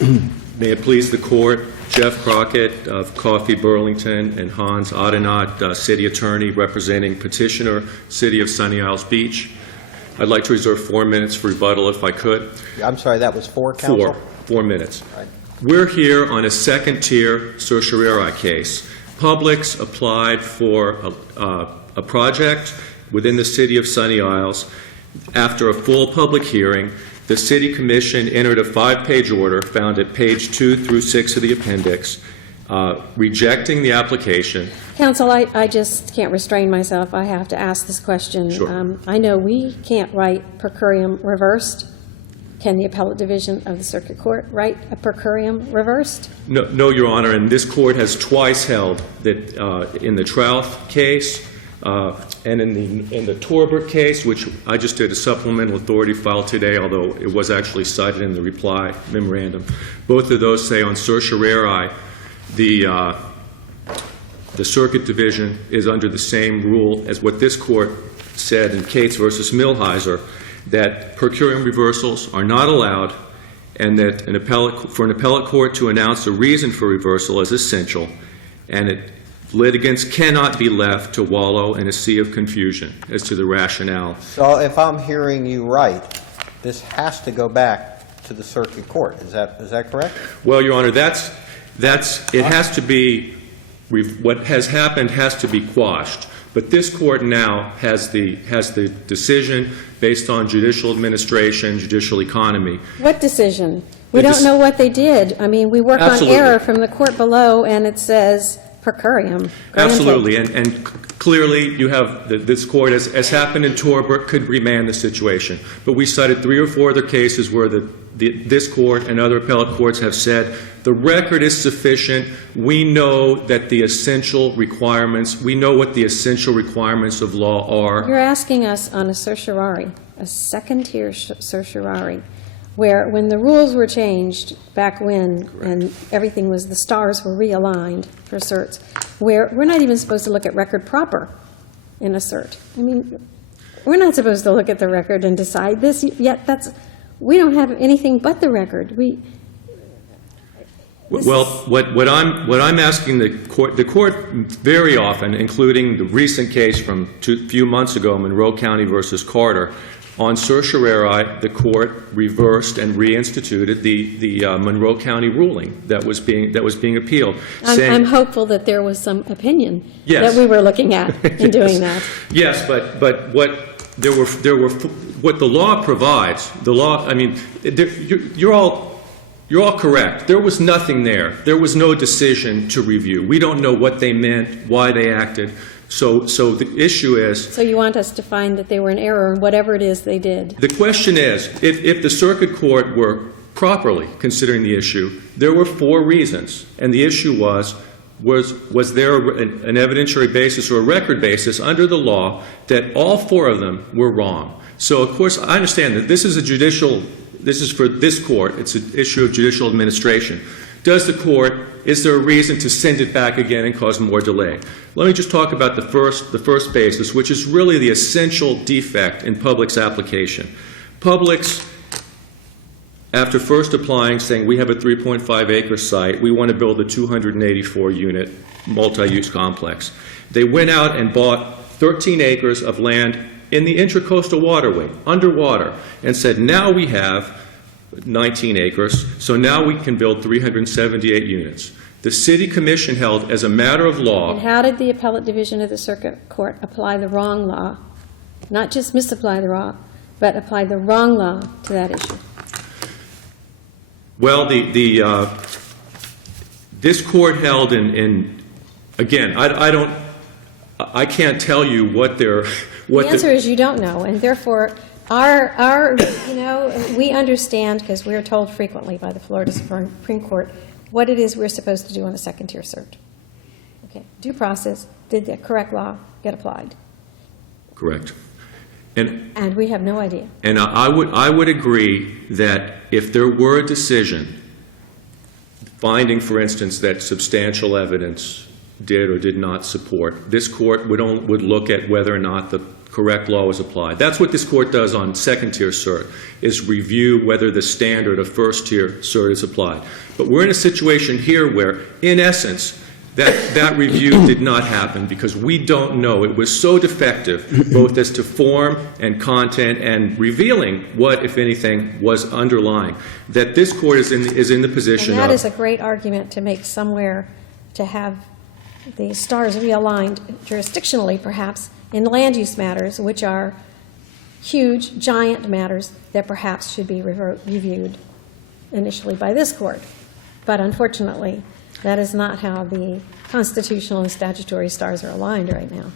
May it please the Court, Jeff Crockett of Coffee Burlington and Hans Adenot, City Attorney representing petitioner, City of Sunny Isles Beach. I'd like to reserve 4 minutes for rebuttal if I could. I'm sorry, that was 4, Counsel? 4 minutes. Right. We're here on a second-tier certiorari case. Publix applied for a project within the City of Sunny Isles. After a full public hearing, the City Commission entered a 5-page order found at page 2 through 6 of the appendix, rejecting the application. Counsel, I just can't restrain myself. I have to ask this question. Sure. I know we can't write per curiam reversed. Can the appellate division of the circuit court write a per curiam reversed? No, Your Honor, and this court has twice held that in the Trouth case and in the Torbert case, which I just did a supplemental authority file today, although it was actually cited in the reply memorandum. Both of those say on certiorari the circuit division is under the same rule as what this court said in Cates versus Millhiser, that per curiam reversals are not allowed, and that for an appellate court to announce a reason for reversal is essential, and litigants cannot be left to wallow in a sea of confusion as to the rationale. So if I'm hearing you right, this has to go back to the circuit court. Is that correct? Well, Your Honor, it has to be, what has happened has to be quashed. But this court now has the decision based on judicial administration, judicial economy. What decision? We don't know what they did. I mean, we work Absolutely. on error from the court below, and it says per curiam. Absolutely, and clearly you have this court, as happened in Torbert, could remand the situation. But we cited 3 or 4 other cases where this court and other appellate courts have said the record is sufficient. We know that we know what the essential requirements of law are. You're asking us on a certiorari, a second-tier certiorari, where when the rules were changed back when, and everything was, the stars were realigned for certs, where we're not even supposed to look at record proper in a cert. I mean, we're not supposed to look at the record and decide this, yet we don't have anything but the record. Well, what I'm asking the court very often, including the recent case from a few months ago, Monroe County versus Carter, on certiorari, the court reversed and reinstituted the Monroe County ruling that was being appealed. I'm hopeful that there was some opinion Yes. that we were looking at in doing that. Yes, but what the law provides, the law. I mean, you're all correct. There was nothing there. There was no decision to review. We don't know what they meant, why they acted. So the issue is... So you want us to find that they were in error in whatever it is they did? The question is, if the circuit court were properly considering the issue, there were 4 reasons. And the issue was there an evidentiary basis or a record basis under the law that all 4 of them were wrong? So, of course, I understand that this is for this court. It's an issue of judicial administration. Is there a reason to send it back again and cause more delay? Let me just talk about the first basis, which is really the essential defect in Publix application. Publix, after first applying, saying we have a 3.5-acre site, we want to build a 284-unit multi-use complex. They went out and bought 13 acres of land in the intracoastal waterway, underwater, and said, now we have 19 acres, so now we can build 378 units. The City Commission held as a matter of law... And how did the appellate division of the circuit court apply the wrong law? Not just misapply the law, but apply the wrong law to that issue? Well, this court held again, I can't tell you what their... The answer is you don't know, and therefore we understand, because we're told frequently by the Florida Supreme Court, what it is we're supposed to do on a second-tier cert. Okay, due process, did the correct law get applied? Correct. And we have no idea. And I would agree that if there were a decision finding, for instance, that substantial evidence did or did not support, this court would look at whether or not the correct law was applied. That's what this court does on second-tier cert, is review whether the standard of first-tier cert is applied. But we're in a situation here where, in essence, that review did not happen because we don't know. It was so defective, both as to form and content and revealing what, if anything, was underlying, that this court is in the position And that of... is a great argument to make somewhere, to have the stars realigned jurisdictionally, perhaps, in land use matters, which are huge, giant matters that perhaps should be reviewed initially by this court. But unfortunately, that is not how the constitutional and statutory stars are aligned right now.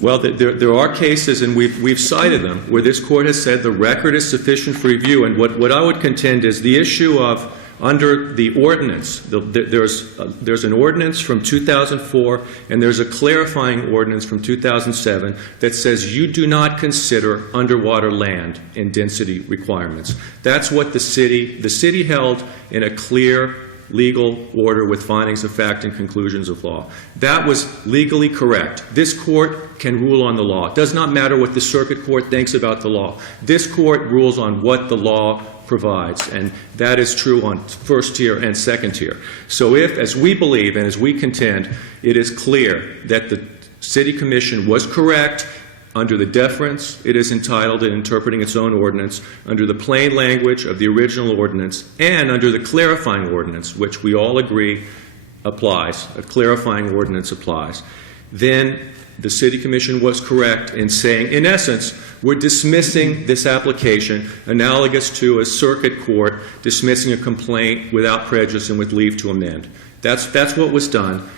Well, there are cases, and we've cited them, where this court has said the record is sufficient for review. And what I would contend is the issue of, under the ordinance, there's an ordinance from 2004, and there's a clarifying ordinance from 2007 that says you do not consider underwater land in density requirements. That's what the city held in a clear legal order with findings of fact and conclusions of law. That was legally correct. This court can rule on the law. It does not matter what the circuit court thinks about the law. This court rules on what the law provides, and that is true on first tier and second tier. So if, as we believe and as we contend, it is clear that the City Commission was correct under the deference it is entitled in interpreting its own ordinance, under the plain language of the original ordinance, and under the clarifying ordinance, which we all agree applies, a clarifying ordinance applies, then the City Commission was correct in saying, in essence, we're dismissing this application analogous to a circuit court dismissing a complaint without prejudice and with leave to amend. That's what was done.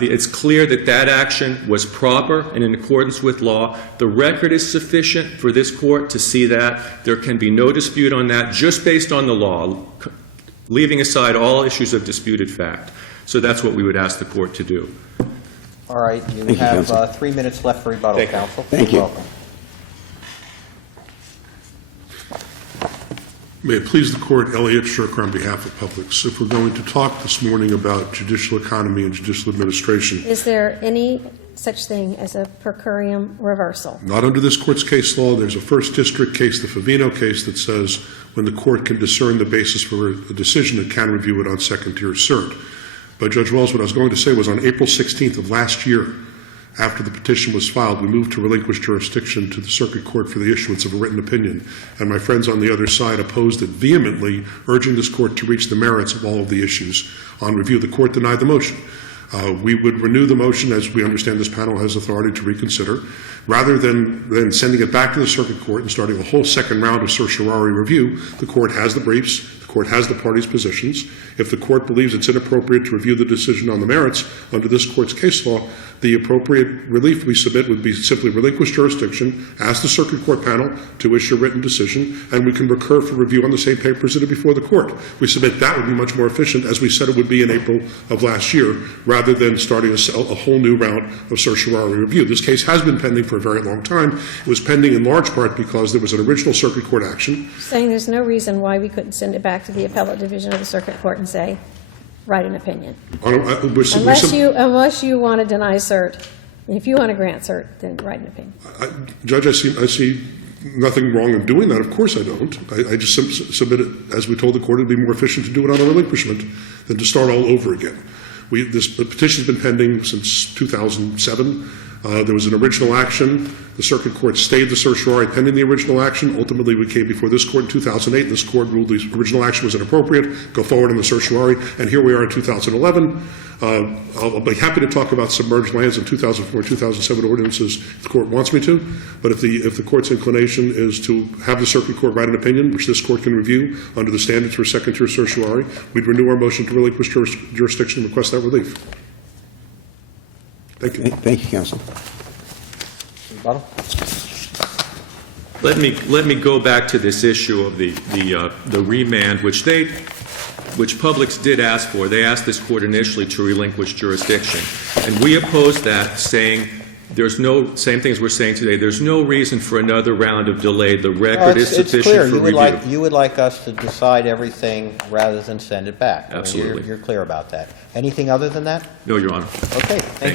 It's clear that that action was proper and in accordance with law. The record is sufficient for this court to see that. There can be no dispute on that just based on the law, leaving aside all issues of disputed fact. So that's what we would ask the court to do. All right, you Thank you, have counsel. 3 minutes left for rebuttal, Thank you. counsel. Thank You're you. welcome. May it please the Court, Elliot Shirker on behalf of Publix. If we're going to talk this morning about judicial economy and judicial administration, Is there any such thing as a per curiam reversal? not under this Court's case law, there's a First District case, the Favino case, that says when the Court can discern the basis for a decision, it can review it on second-tier cert. But Judge Wells, what I was going to say was on April 16th of last year, after the petition was filed, we moved to relinquish jurisdiction to the Circuit Court for the issuance of a written opinion. And my friends on the other side opposed it vehemently, urging this Court to reach the merits of all of the issues on review. The Court denied the motion. We would renew the motion, as we understand this panel has authority to reconsider, rather than sending it back to the Circuit Court and starting a whole second round of certiorari review. The Court has the briefs. The Court has the parties' positions. If the Court believes it's inappropriate to review the decision on the merits under this Court's case law, the appropriate relief we submit would be simply relinquish jurisdiction, ask the Circuit Court panel to issue a written decision, and we can recur for review on the same papers that are before the Court. We submit that would be much more efficient, as we said it would be in April of last year, rather than starting a whole new round of certiorari review. This case has been pending for a very long time. It was pending in large part because there was an original Circuit Court action. Saying there's no reason why we couldn't send it back to the appellate division of the circuit court and say, write an opinion. Unless you want to deny cert. And if you want to grant cert, then write an opinion. Judge, I see nothing wrong in doing that. Of course I don't. I just submit it, as we told the Court, it would be more efficient to do it on a relinquishment than to start all over again. The petition's been pending since 2007. There was an original action. The Circuit Court stayed the certiorari pending the original action. Ultimately, we came before this Court in 2008. This Court ruled the original action was inappropriate, go forward on the certiorari, and here we are in 2011. I'll be happy to talk about submerged lands in 2004, 2007 ordinances if the Court wants me to, but if the Court's inclination is to have the Circuit Court write an opinion, which this Court can review under the standards for second-tier certiorari, we'd renew our motion to relinquish jurisdiction and request that relief. Thank you. Thank you, counsel. Rebuttal? Let me go back to this issue of the remand, which Publix did ask for. They asked this court initially to relinquish jurisdiction, and we opposed that, saying there's no, same thing as we're saying today, there's no reason for another round of delay. The record is sufficient for review. You would like us to decide everything rather than send it back. I mean, Absolutely. you're clear about that. Anything other than that? No, Your Honor. Okay, thank you.